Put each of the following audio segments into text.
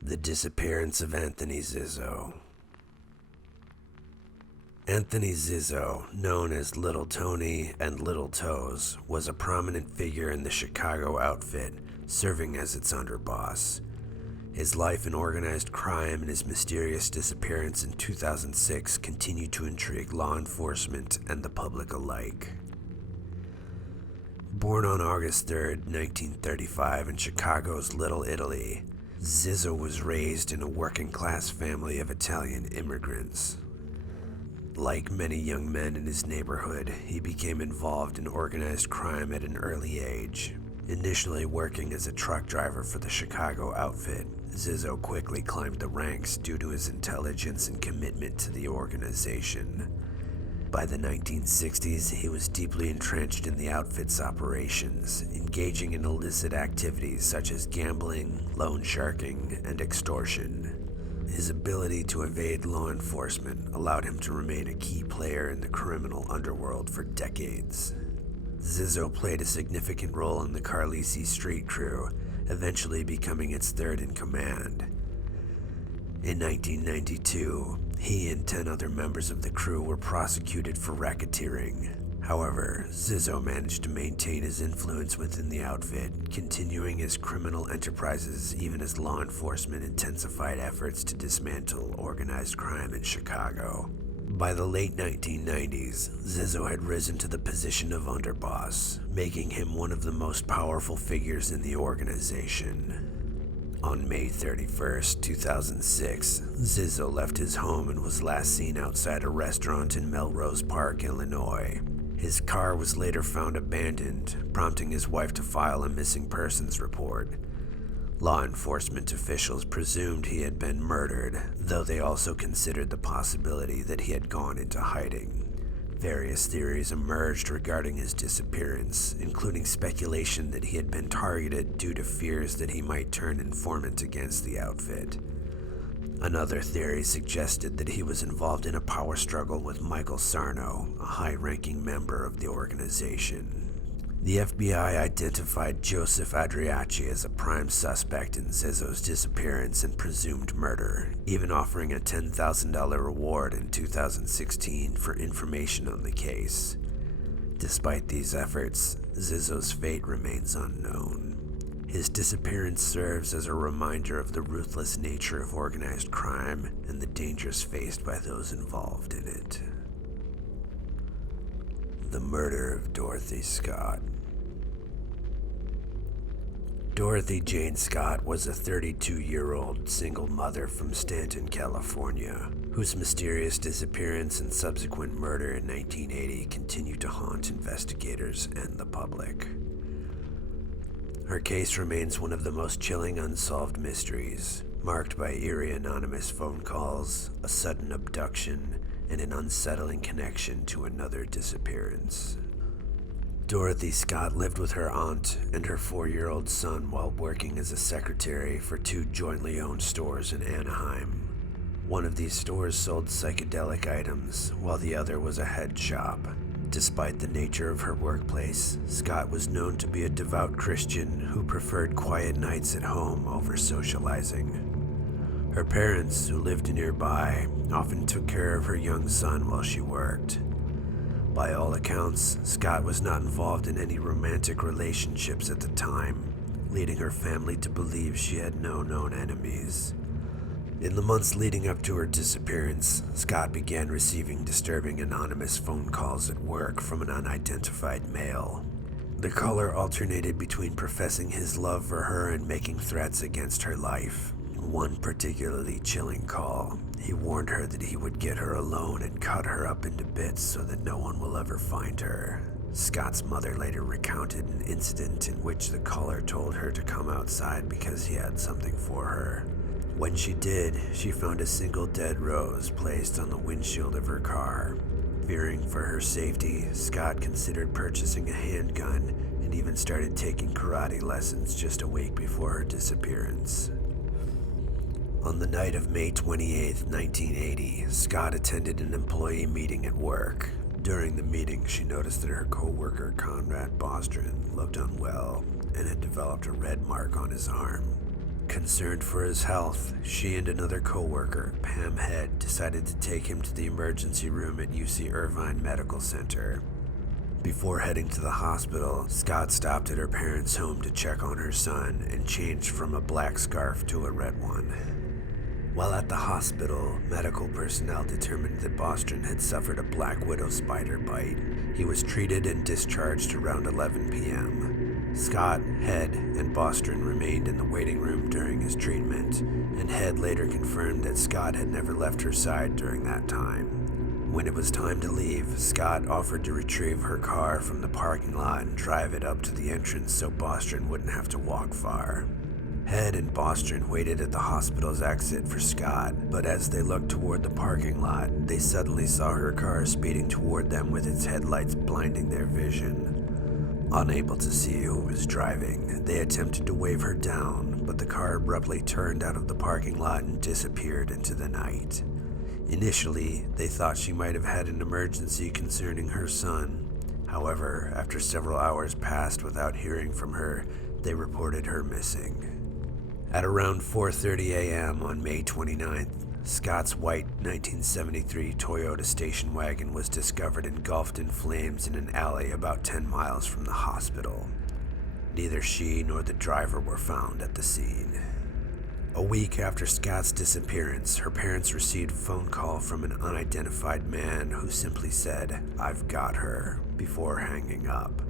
The disappearance of Anthony Zizzo. Anthony Zizzo, known as Little Tony and Little Toes, was a prominent figure in the Chicago outfit, serving as its underboss. His life in organized crime and his mysterious disappearance in 2006 continued to intrigue law enforcement and the public alike. Born on August 3, 1935 in Chicago's Little Italy, Zizzo was raised in a working-class family of Italian immigrants. Like many young men in his neighborhood, he became involved in organized crime at an early age. Initially working as a truck driver for the Chicago outfit, Zizzo quickly climbed the ranks due to his intelligence and commitment to the organization. By the 1960s, he was deeply entrenched in the outfit's operations, engaging in illicit activities such as gambling, loan sharking, and extortion. His ability to evade law enforcement allowed him to remain a key player in the criminal underworld for decades. Zizzo played a significant role in the Carlisi Street Crew, eventually becoming its third in command. In 1992, he and 10 other members of the crew were prosecuted for racketeering. However, Zizzo managed to maintain his influence within the outfit, continuing his criminal enterprises even as law enforcement intensified efforts to dismantle organized crime in Chicago. By the late 1990s, Zizzo had risen to the position of underboss, making him one of the most powerful figures in the organization. On May 31, 2006, Zizzo left his home and was last seen outside a restaurant in Melrose Park, Illinois. His car was later found abandoned, prompting his wife to file a missing persons report. Law enforcement officials presumed he had been murdered, though they also considered the possibility that he had gone into hiding. Various theories emerged regarding his disappearance, including speculation that he had been targeted due to fears that he might turn informant against the outfit. Another theory suggested that he was involved in a power struggle with Michael Sarno, a high-ranking member of the organization. The FBI identified Joseph Adriachi as a prime suspect in Zizzo's disappearance and presumed murder, even offering a $10,000 reward in 2016 for information on the case. Despite these efforts, Zizzo's fate remains unknown. His disappearance serves as a reminder of the ruthless nature of organized crime and the dangers faced by those involved in it. The murder of Dorothy Scott. Dorothy Jane Scott was a 32-year-old single mother from Stanton, California, whose mysterious disappearance and subsequent murder in 1980 continue to haunt investigators and the public. Her case remains one of the most chilling unsolved mysteries, marked by eerie anonymous phone calls, a sudden abduction, and an unsettling connection to another disappearance. Dorothy Scott lived with her aunt and her 4-year-old son while working as a secretary for 2 jointly owned stores in Anaheim. One of these stores sold psychedelic items, while the other was a head shop. Despite the nature of her workplace, Scott was known to be a devout Christian who preferred quiet nights at home over socializing. Her parents, who lived nearby, often took care of her young son while she worked. By all accounts, Scott was not involved in any romantic relationships at the time, leading her family to believe she had no known enemies. In the months leading up to her disappearance, Scott began receiving disturbing anonymous phone calls at work from an unidentified male. The caller alternated between professing his love for her and making threats against her life. In one particularly chilling call, he warned her that he would get her alone and cut her up into bits so that no one will ever find her. Scott's mother later recounted an incident in which the caller told her to come outside because he had something for her. When she did, she found a single dead rose placed on the windshield of her car. Fearing for her safety, Scott considered purchasing a handgun and even started taking karate lessons just a week before her disappearance. On the night of May 28, 1980, Scott attended an employee meeting at work. During the meeting, she noticed that her co-worker Conrad Bostrom looked unwell and had developed a red mark on his arm. Concerned for his health, she and another co-worker, Pam Head, decided to take him to the emergency room at UC Irvine Medical Center. Before heading to the hospital, Scott stopped at her parents' home to check on her son and changed from a black scarf to a red one. While at the hospital, medical personnel determined that Bostrom had suffered a black widow spider bite. He was treated and discharged around 11 p.m. Scott, Head, and Bostrom remained in the waiting room during his treatment, and Head later confirmed that Scott had never left her side during that time. When it was time to leave, Scott offered to retrieve her car from the parking lot and drive it up to the entrance so Bostrom wouldn't have to walk far. Head and Bostrom waited at the hospital's exit for Scott, but as they looked toward the parking lot, they suddenly saw her car speeding toward them with its headlights blinding their vision. Unable to see who was driving, they attempted to wave her down, but the car abruptly turned out of the parking lot and disappeared into the night. Initially, they thought she might have had an emergency concerning her son. However, after several hours passed without hearing from her, they reported her missing. At around 4:30 a.m. on May 29th, Scott's white 1973 Toyota station wagon was discovered engulfed in flames in an alley about 10 miles from the hospital. Neither she nor the driver were found at the scene. A week after Scott's disappearance, her parents received a phone call from an unidentified man who simply said, "I've got her," before hanging up.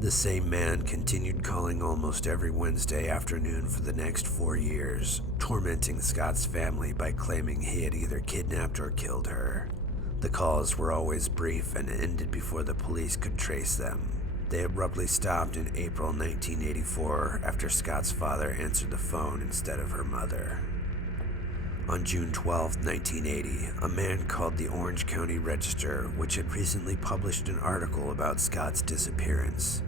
The same man continued calling almost every Wednesday afternoon for the next 4 years, tormenting Scott's family by claiming he had either kidnapped or killed her. The calls were always brief and ended before the police could trace them. They abruptly stopped in April 1984 after Scott's father answered the phone instead of her mother. On June 12, 1980, a man called the Orange County Register, which had recently published an article about Scott's disappearance.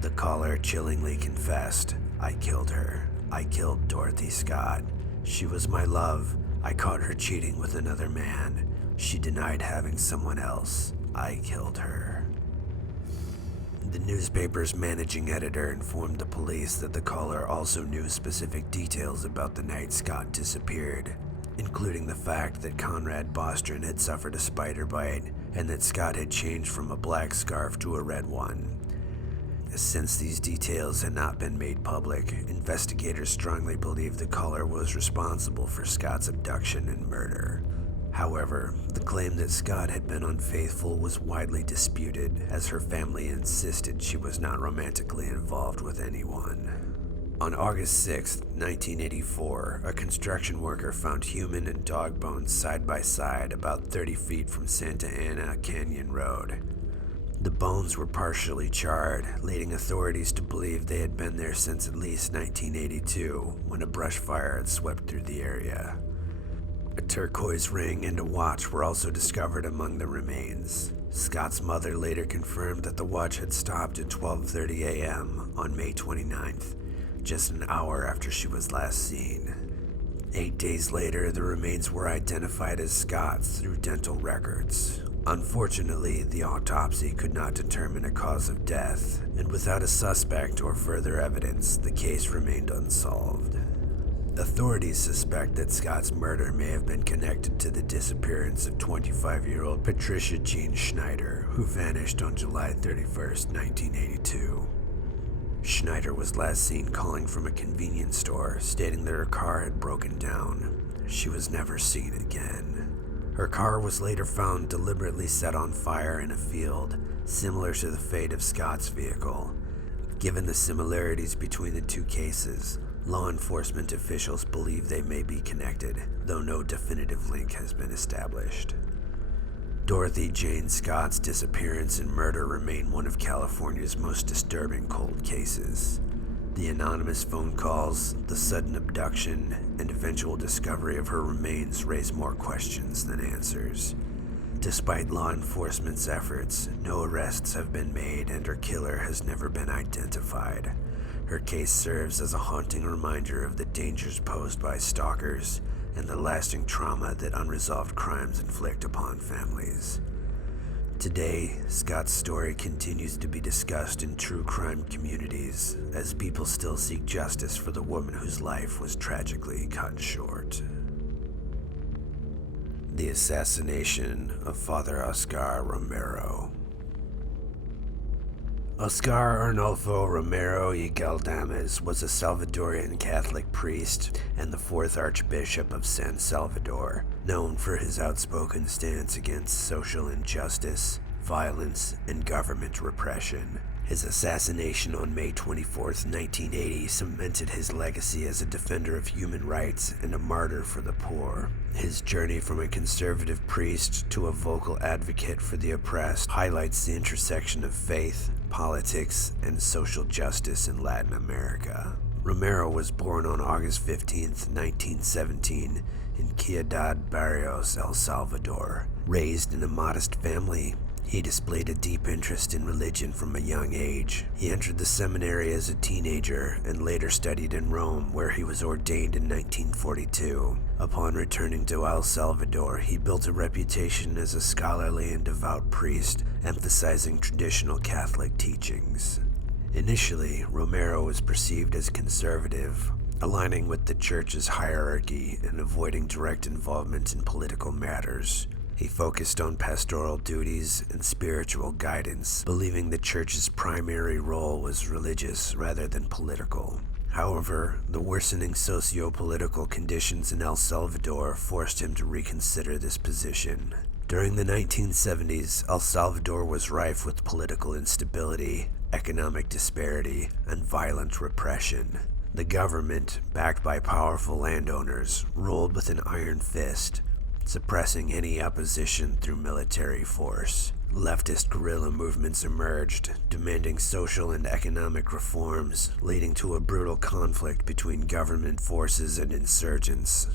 The caller chillingly confessed, "I killed her. I killed Dorothy Scott. She was my love. I caught her cheating with another man. She denied having someone else. I killed her." The newspaper's managing editor informed the police that the caller also knew specific details about the night Scott disappeared, including the fact that Conrad Bostrom had suffered a spider bite and that Scott had changed from a black scarf to a red one. Since these details had not been made public, investigators strongly believe the caller was responsible for Scott's abduction and murder. However, the claim that Scott had been unfaithful was widely disputed, as her family insisted she was not romantically involved with anyone. On August 6, 1984, a construction worker found human and dog bones side by side about 30 feet from Santa Ana Canyon Road. The bones were partially charred, leading authorities to believe they had been there since at least 1982, when a brush fire had swept through the area. A turquoise ring and a watch were also discovered among the remains. Scott's mother later confirmed that the watch had stopped at 12:30 a.m. on May 29th, just an hour after she was last seen. 8 days later, the remains were identified as Scott's through dental records. Unfortunately, the autopsy could not determine a cause of death, and without a suspect or further evidence, the case remained unsolved. Authorities suspect that Scott's murder may have been connected to the disappearance of 25-year-old Patricia Jean Schneider, who vanished on July 31, 1982. Schneider was last seen calling from a convenience store, stating that her car had broken down. She was never seen again. Her car was later found deliberately set on fire in a field, similar to the fate of Scott's vehicle. Given the similarities between the two cases, law enforcement officials believe they may be connected, though no definitive link has been established. Dorothy Jane Scott's disappearance and murder remain one of California's most disturbing cold cases. The anonymous phone calls, the sudden abduction, and eventual discovery of her remains raise more questions than answers. Despite law enforcement's efforts, no arrests have been made and her killer has never been identified. Her case serves as a haunting reminder of the dangers posed by stalkers and the lasting trauma that unresolved crimes inflict upon families. Today, Scott's story continues to be discussed in true crime communities as people still seek justice for the woman whose life was tragically cut short. The assassination of Father Óscar Romero. Óscar Arnulfo Romero y Galdames was a Salvadorian Catholic priest and the fourth Archbishop of San Salvador, known for his outspoken stance against social injustice, violence, and government repression. His assassination on May 24, 1980 cemented his legacy as a defender of human rights and a martyr for the poor. His journey from a conservative priest to a vocal advocate for the oppressed highlights the intersection of faith, politics, and social justice in Latin America. Romero was born on August 15, 1917, in Ciudad Barrios, El Salvador. Raised in a modest family, he displayed a deep interest in religion from a young age. He entered the seminary as a teenager and later studied in Rome, where he was ordained in 1942. Upon returning to El Salvador, he built a reputation as a scholarly and devout priest, emphasizing traditional Catholic teachings. Initially, Romero was perceived as conservative, aligning with the church's hierarchy and avoiding direct involvement in political matters. He focused on pastoral duties and spiritual guidance, believing the church's primary role was religious rather than political. However, the worsening socio-political conditions in El Salvador forced him to reconsider this position. During the 1970s, El Salvador was rife with political instability, economic disparity, and violent repression. The government, backed by powerful landowners, ruled with an iron fist, suppressing any opposition through military force. Leftist guerrilla movements emerged, demanding social and economic reforms, leading to a brutal conflict between government forces and insurgents.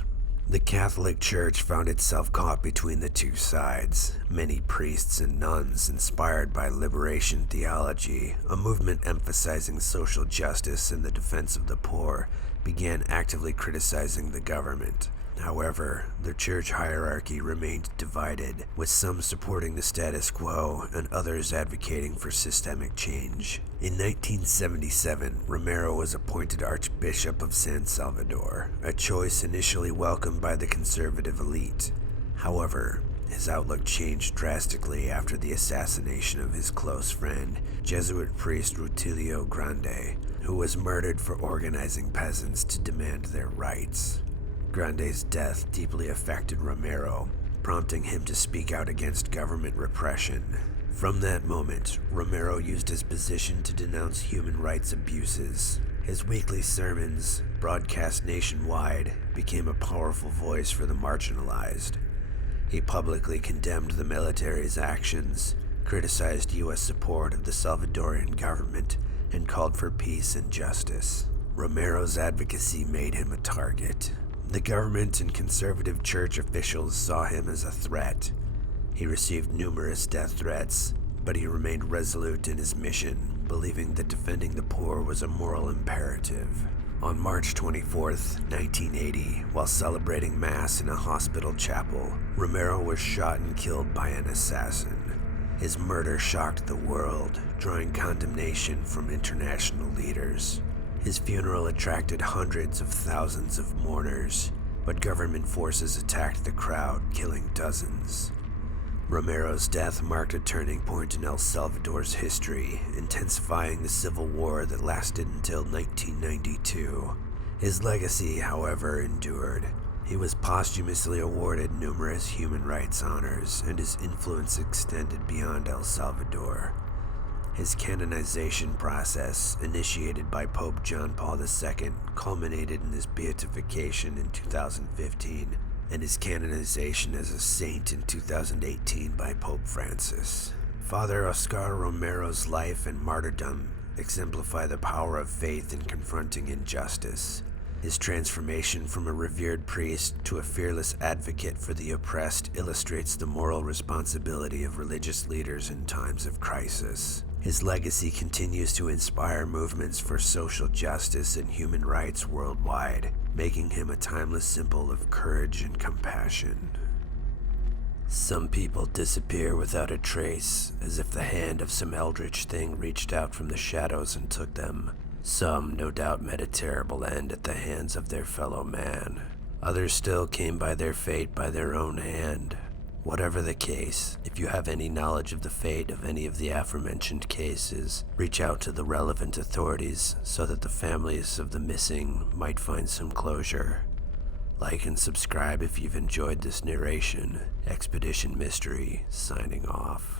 The Catholic Church found itself caught between the two sides. Many priests and nuns, inspired by liberation theology, a movement emphasizing social justice and the defense of the poor, began actively criticizing the government. However, the church hierarchy remained divided, with some supporting the status quo and others advocating for systemic change. In 1977, Romero was appointed Archbishop of San Salvador, a choice initially welcomed by the conservative elite. However, his outlook changed drastically after the assassination of his close friend, Jesuit priest Rutilio Grande, who was murdered for organizing peasants to demand their rights. Grande's death deeply affected Romero, prompting him to speak out against government repression. From that moment, Romero used his position to denounce human rights abuses. His weekly sermons, broadcast nationwide, became a powerful voice for the marginalized. He publicly condemned the military's actions, criticized U.S. support of the Salvadorian government, and called for peace and justice. Romero's advocacy made him a target. The government and conservative church officials saw him as a threat. He received numerous death threats, but he remained resolute in his mission, believing that defending the poor was a moral imperative. On March 24, 1980, while celebrating Mass in a hospital chapel, Romero was shot and killed by an assassin. His murder shocked the world, drawing condemnation from international leaders. His funeral attracted hundreds of thousands of mourners, but government forces attacked the crowd, killing dozens. Romero's death marked a turning point in El Salvador's history, intensifying the civil war that lasted until 1992. His legacy, however, endured. He was posthumously awarded numerous human rights honors, and his influence extended beyond El Salvador. His canonization process, initiated by Pope John Paul II, culminated in his beatification in 2015, and his canonization as a saint in 2018 by Pope Francis. Father Óscar Romero's life and martyrdom exemplify the power of faith in confronting injustice. His transformation from a revered priest to a fearless advocate for the oppressed illustrates the moral responsibility of religious leaders in times of crisis. His legacy continues to inspire movements for social justice and human rights worldwide, making him a timeless symbol of courage and compassion. Some people disappear without a trace, as if the hand of some eldritch thing reached out from the shadows and took them. Some, no doubt, met a terrible end at the hands of their fellow man. Others still came by their fate by their own hand. Whatever the case, if you have any knowledge of the fate of any of the aforementioned cases, reach out to the relevant authorities so that the families of the missing might find some closure. Like and subscribe if you've enjoyed this narration. Expedition Mystery, signing off.